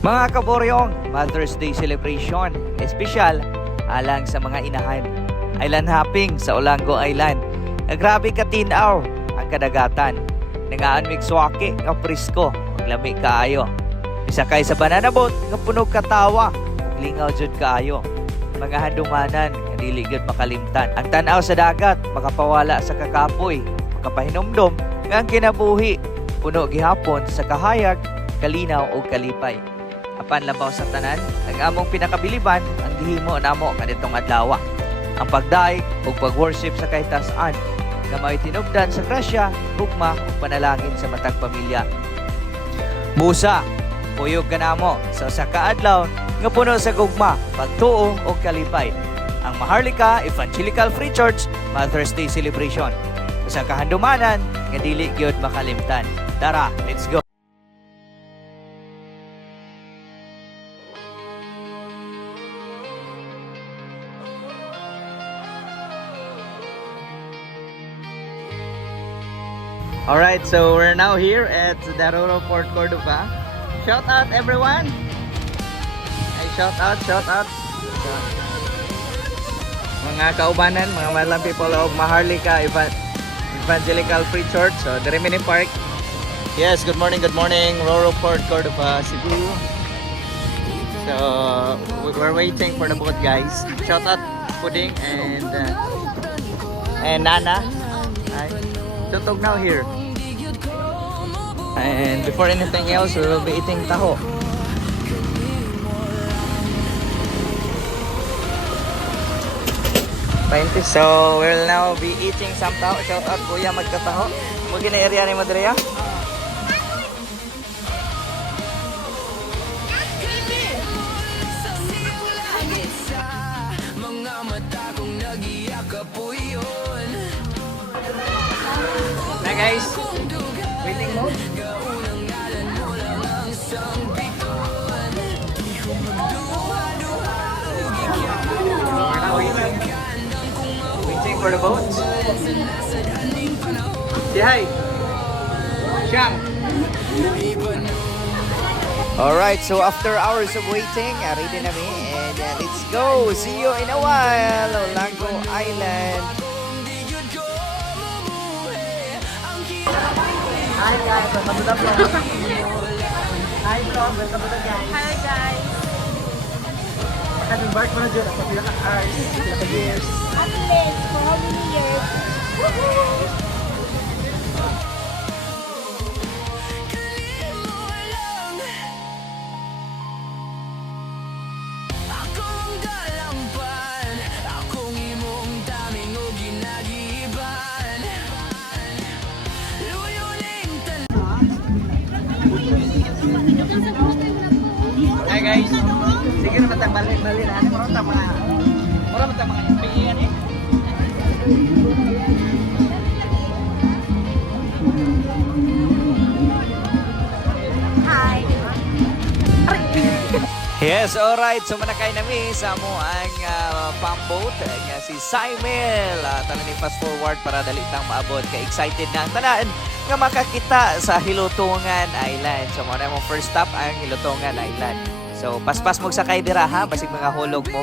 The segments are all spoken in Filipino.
Mga kaboryong, Mother's Day celebration, espesyal alang sa mga inahan. Island hopping sa Olango Island. Grabe ka tinaw ang kadagatan. Nangaan migswake nga presko, maglami kaayo. Isa kay sa banana boat nga punog katawa, lingaw jud kaayo. Mga handumanan nga dili gyud makalimtan. Ang tan-aw sa dagat makapawala sa kakapoy, makapahinomdom nga ang kinabuhi puno gihapon sa kahayag, kalinaw o kalipay. Apan labaw sa tanan, ang among pinakabiliban ang gihimo namo kanitong adlaw. Ang pagdaig ug pag-worship sa kahitaas-an nga may tinubdan sa grasya, gugma ug panalangin sa matag pamilya. Busa, puyog kanamo sa usa ka adlaw nga puno sa gugma, pagtuo ug kalipay. Ang Maharlika Evangelical Free Church Mother's Day Celebration. Usa ka handumanan nga dili gyud makalimtan. Tara, let's go. Alright, so we're now here at Daruro Port Cordova. Shout out everyone! Ay, shout out! Mga kaubanan, mga madlang people of Maharlika Evangelical Free Church. So, Dirimini Park. Yes, good morning, Roro Port Cordova, Cebu. So, we're waiting for the boat, guys. Shout out Pudding and Nana. Hi. Tutog now here. And before anything else, we will be eating taho. So, we'll now be eating some taho. Shout out Kuya magtataho. Mugin na area ni Madria. Na guys, waiting mode. Waiting for the boat. Say hi. Shang. Alright, so after hours of waiting, ready na mi and let's go. See you in a while, Olango Island. Hi guys, welcome to the vlog. Hi vlog, welcome to the guys. Hi guys. Mag-embark mo na dyan sa pinaka-hours, pinaka-years. At least for how many years? Hi guys, sige naman tayong balik na. Marami tayong mga NPE yan eh. Hi. Yes, alright. So manakay nami sa mo ang pamboat nga si Saimel. Tanan ni fast forward para dali tang maabot. Ka-excited na ang tanan nga makakita sa Hilutungan Island. So mo na mong first stop ang Hilutungan Island. So paspas mo sa kay dira ha, basig mga hulog mo.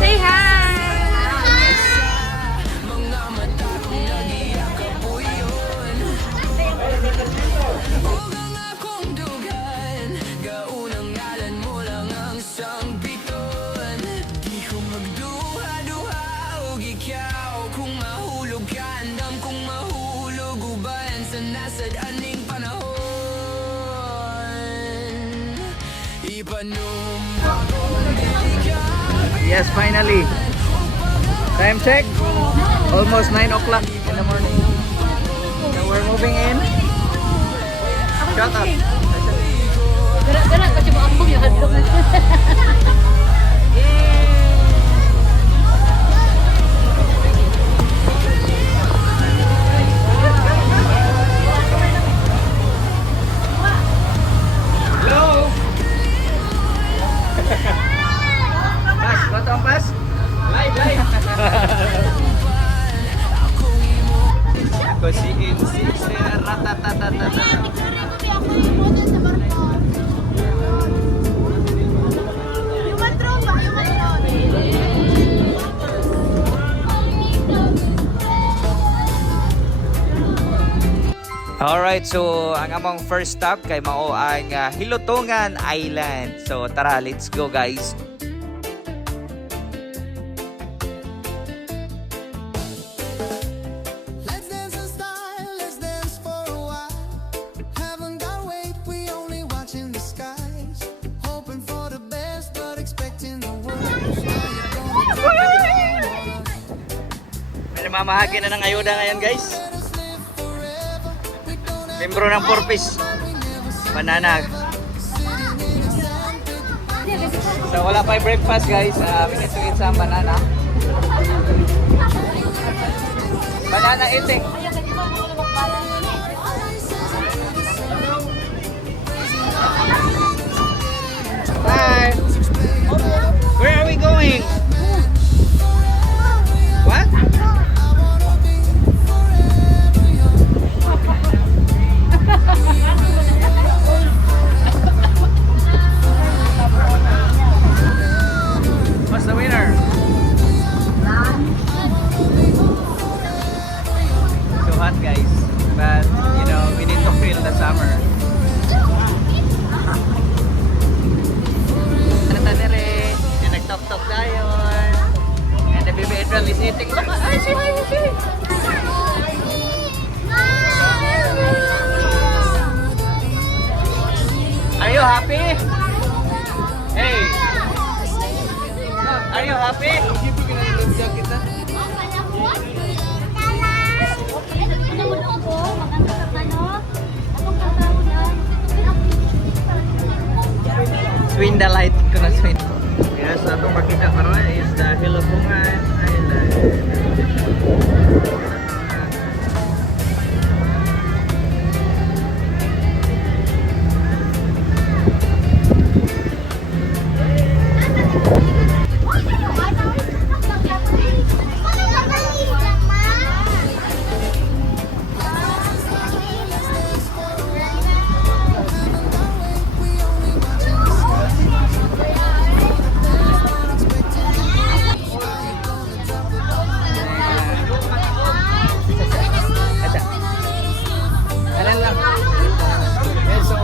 Say hi. Yes, finally. Time check. Almost 9 o'clock in the morning. So we're moving in. Shut up. Gerak-gerak kau cuba ambung yang hadap. Alright, so ang among first stop kay mao ang Hilutungan Island. So tara, let's go guys. Let's dance in style, let's dance for a while. Haven't got weight, we only watching the skies. Hoping for the best, but expecting the worst. Now you're gonna take it all. May namamahagi na ng ayuda ngayon guys. Let us live forever. We don't have Membro ng Purpose. Banana. So wala pa yung breakfast guys. Minutes to eat some banana. Banana eating. Bye. Where are we going? What? What's the winner? So hot guys, but you know we need to feel the summer. Ano tanere? Yung nagtok-tok tayo. And the baby April is eating. Look, ay, si hi, si. Are you happy? Hey. Are you happy? Swing the light ko na swing. Yes, atong makita karon is the Hilutungan Island. Asa? Alam lang. Yes, so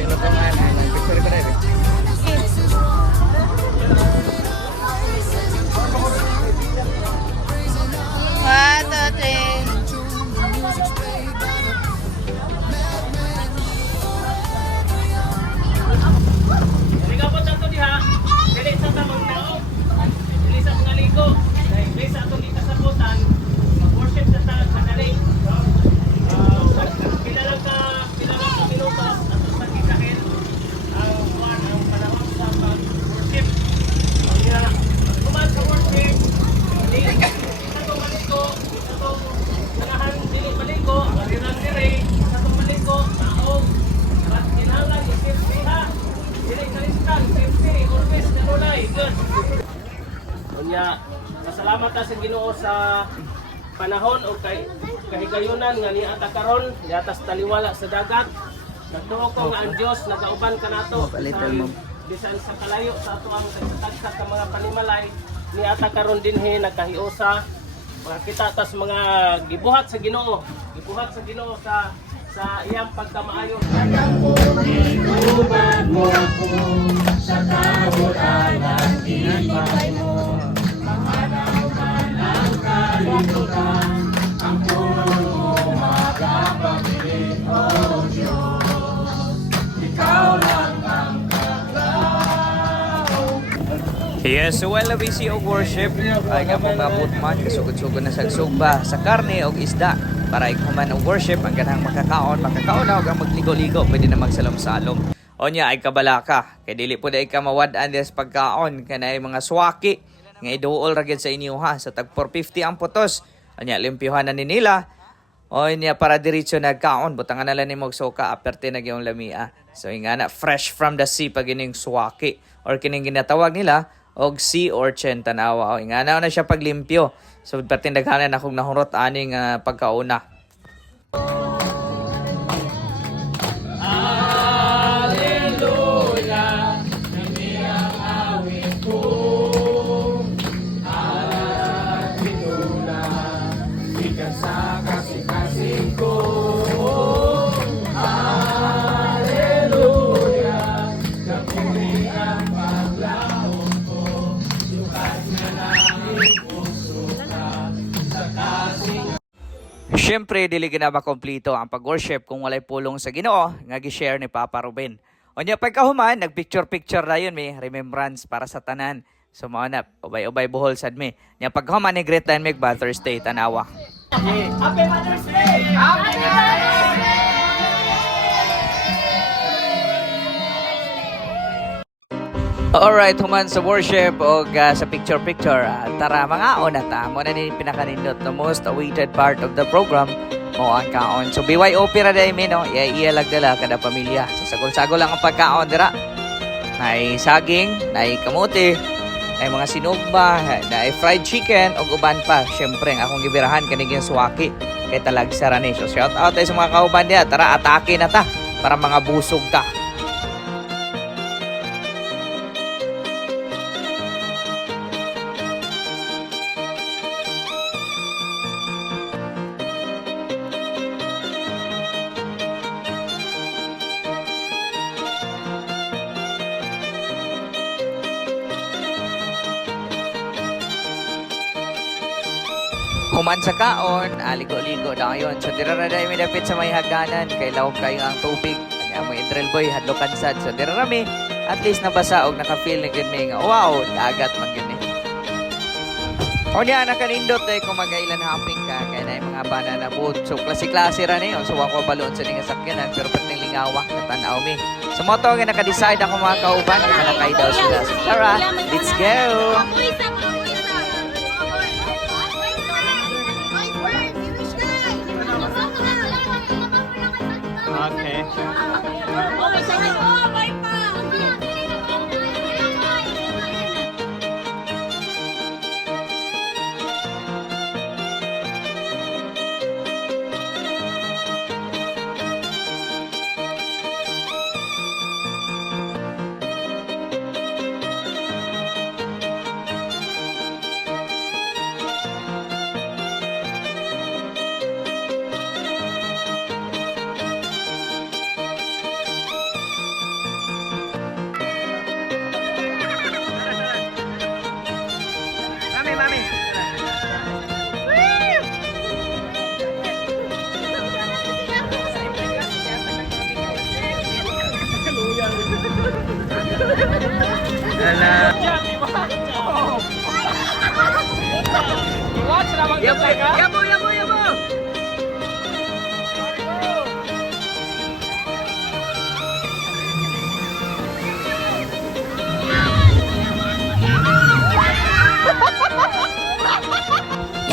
Hilutungan Island. Picture ko na eh. One, two, three. Ligaw po sa ito diha, dili sa tamang tao, dili sa mga ligo, dili sa itong ikasabutan, mag-worship sa dali. Pilalang ka minuto, at sa kisahin, ang panahon sa mag-worship. Kumaan sa worship, dili sa itong maligo, sa itong nangahan dili maligo, marirang diri, sa itong maligo, taong, at kinahanglan isip diha. Dili kalistan, safety, always nanulay, good. Kunya, pasalamat ta sa Ginoo sa panahon o kahigayunan nga niata karon, niatas taliwala sa dagat. Nagtuo ko nga ang Dios nagauban kanato. Bisan sa kalayo sa ato ang tagsa ka mga panimalay, niata karon dinhi nagkahiusa. Makita tas mga gibuhat sa Ginoo, gibuhat sa Ginoo sa iyang pagkamaayo. Yes, so while busy og worship, ay kamong mabot man kasugod-sugod na sagsugba sa karne og isda para ikuman og worship ang ganang makakaon na og ang magligo-ligo, pwede na magsalom-salom. Onya ay kabalaka kay dili pud ay ka mawad-an sa pagkaon kanay mga swaki nga iduol ra gyud sa inyo ha sa tag 450 ang putos. Onya limpyuhan na ni nila. Onya para diretso nagkaon butangan na lang nimo og suka aperte na gyung lamia. So ingana fresh from the sea pag ining swaki or kining ginatawag nila og sea urchin tanawa. O ingana na siya paglimpyo. So pertindaghanan akong nahurot aning pagkauna. Hallelujah, nami ang awit ko. syempre dili na makomplito ang pag-worship kung walay pulong sa Ginoo nga gi-share ni Papa Ruben. Unya pagkahuman, nagpicture-picture na yun may remembrance para sa tanan. So mao na, ubay-ubay buhol sad mi. Nya pagkahuman ni Great Line Meg Father's Day tanawa. Happy Mother's Day! Happy Mother's Day! Alright, human sa worship o sa picture-picture. Tara, mga ona ta. Muna ni pinakanindot the most awaited part of the program mo ang kaon. So, BYOP ra dahil no? Iya lagdala kada pamilya. So, sagol-sagol lang ang pagkaon, dira. Nay saging, nay kamote, nay mga sinugba, nay fried chicken, o uban pa. Siyempre, ang akong gibirahan, kaniging suwaki. Kay talag sarani. So, shout out tayo sa mga kauban diya. Tara, atake na ta para mga busog ka. Human sa kaon, aligo-ligo na ngayon. So, diraraday mi dapit sa may hagdanan. Kay lawag kayo ang tubig. Kaya mo Idrel Boy, hadlokan sad. So, dirarami, at least nabasa o naka-feel na gini nga, wow, dagat man gini. O niya, nakanindot eh kung mag-ailan hopping ka. Kaya na yung mga banana boat. So, klase-klase ra niyo. So, wako balon sa nga sakyanan. Pero pati lingawak na tanaw mi. So, mo to nga naka-decide ako mga kauban. Manakay daw sila. So, tara, let's go! Okay. Mami. Yabo.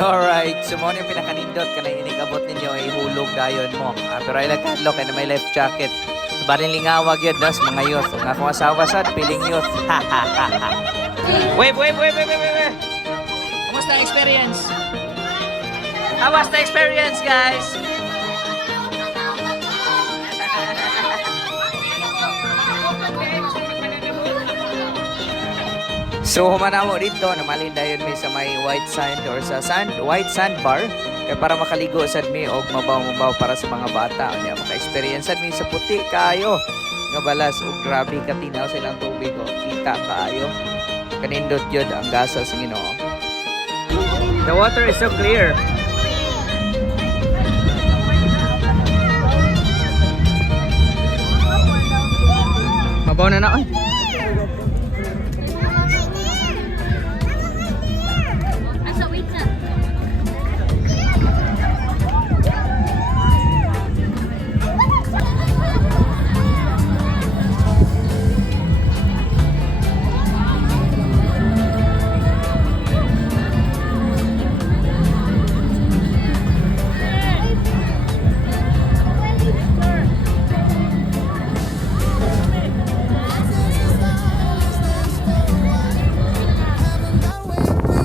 Alright, so mo yung pinakanindot ka na inigabot ninyo, ihulog dayon mo. Pero ay lagkadlo, kaya na may life jacket. Barin lingawag yun, das mga youth. Nga kung asawa sad, piling youth. Wait. Kumusta ang experience? How was the experience, guys? So humana mo dito, namalin dayon mi sa may white sand or sa white sandbar kaya para makaligo sad mi og mabaw para sa mga bata. Nya maka-experience sad mi sa puti kaayo nga balas og grabe katinaw silang tubig o kita kaayo. Kanindot yun ang gasa sa Ginoo. The water is so clear. Mabaw na na. Ay.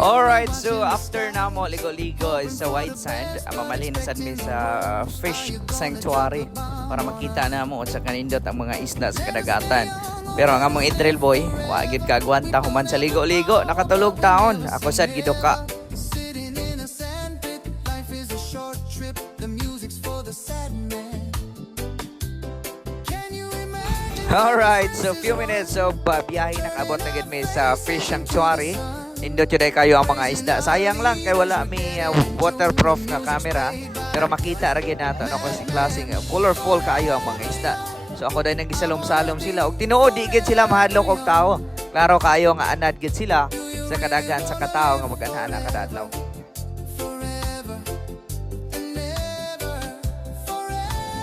Alright, so after na mo ligo-ligo sa white sand, mamalhin sad mi sa fish sanctuary para makita na mo sa kanindot ang mga isda sa kadagatan. Pero ang among Idrel Boy, wagid ka agwanta human sa ligo-ligo, nakatulog taon. Ako sad giduka. Sitting in a sandpit, life is a short trip. The music's for the sad man. Can you imagine? Alright, so few minutes of biyahe nakabot na gid mi sa fish sanctuary. Indot yun kayo ang mga isda. Sayang lang kay wala mi waterproof na camera. Pero makita ra gyud nato no kasi klaseng colorful kaayo ang mga isda. So ako dahil nagisalom-salom sila og tinuod di gid sila mahadlok og tao. Klaro kaayo nga anad gid sila sa kadagan sa katao nga mag-anhana kada adlaw.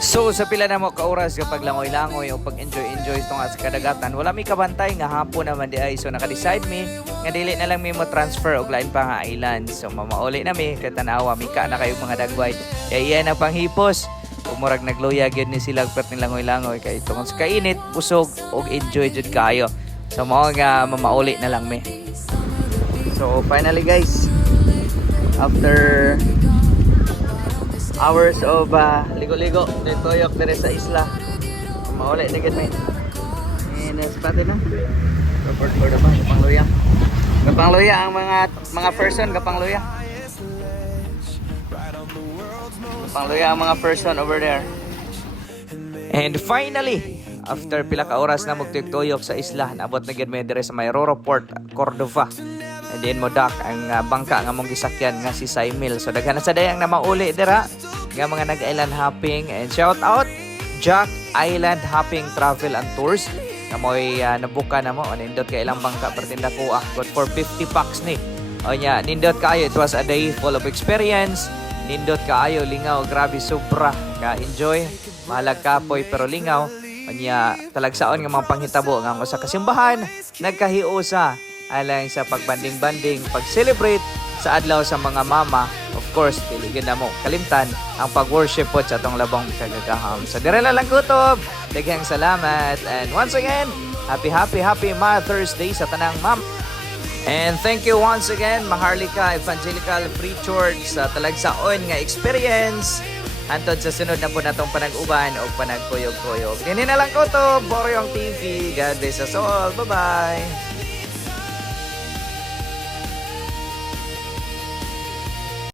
So sa pila na mo ka oras kapag langoy-langoy o pag-enjoy itong sa kadagatan, wala mi kabantay nga hapon naman di ay. So naka-decide mi nga dili na lang mi mo transfer og lain pa nga island. So mamauli na mi kay tanawa mi ka na kayo mga dagway. Kaya iyan ang panghipos. Umurag nagluya gyud ni sila pag nilangoy-langoy kay tungod sa kainit, busog og enjoy jud kayo. So mao nga mamauli na lang mi. So finally guys, after hours of ligo-ligo dito yok dire sa isla, mauli na gid may and spot na report for the bus kapangluya ang mga person kapangluya ang mga person over there. And finally, after pila ka oras na magtuyok sa isla, naabot na gid may dire sa Mayroro Port, Cordova. And then mo dak ang bangka nga mong gisakyan nga si Saimil. So daghan na sa dayang na mauli dira nga mga nag-island hopping. And shout out Jack Island Hopping Travel and Tours. Na mo'y nabuka na mo. Nindot ka ilang bangka pertinda ko good for 50 packs ni. O nya, nindot kayo. It was a day full of experience. Nindot kaayo, lingaw, grabe, sobra ka-enjoy. Mahalag kapoy pero lingaw. O nya, talagsaon nga mga panghitabo nga mo sa kasimbahan. Nagkahiusa alang sa pagbanding-banding, pag-celebrate sa adlaw sa mga mama. Of course, piligin na mo kalimtan ang pag-worship po sa atong labang kagagaham. So, dire na lang kutob. Daghang salamat. And once again, happy Mother's Day sa tanang ma'am. And thank you once again, Maharlika Evangelical Free Church sa talagsaon nga experience. Antod sa sunod na po natong panag-uban o panagkuyog-kuyog. Dinin na lang kutob, Boryong TV. God bless us all. Bye-bye.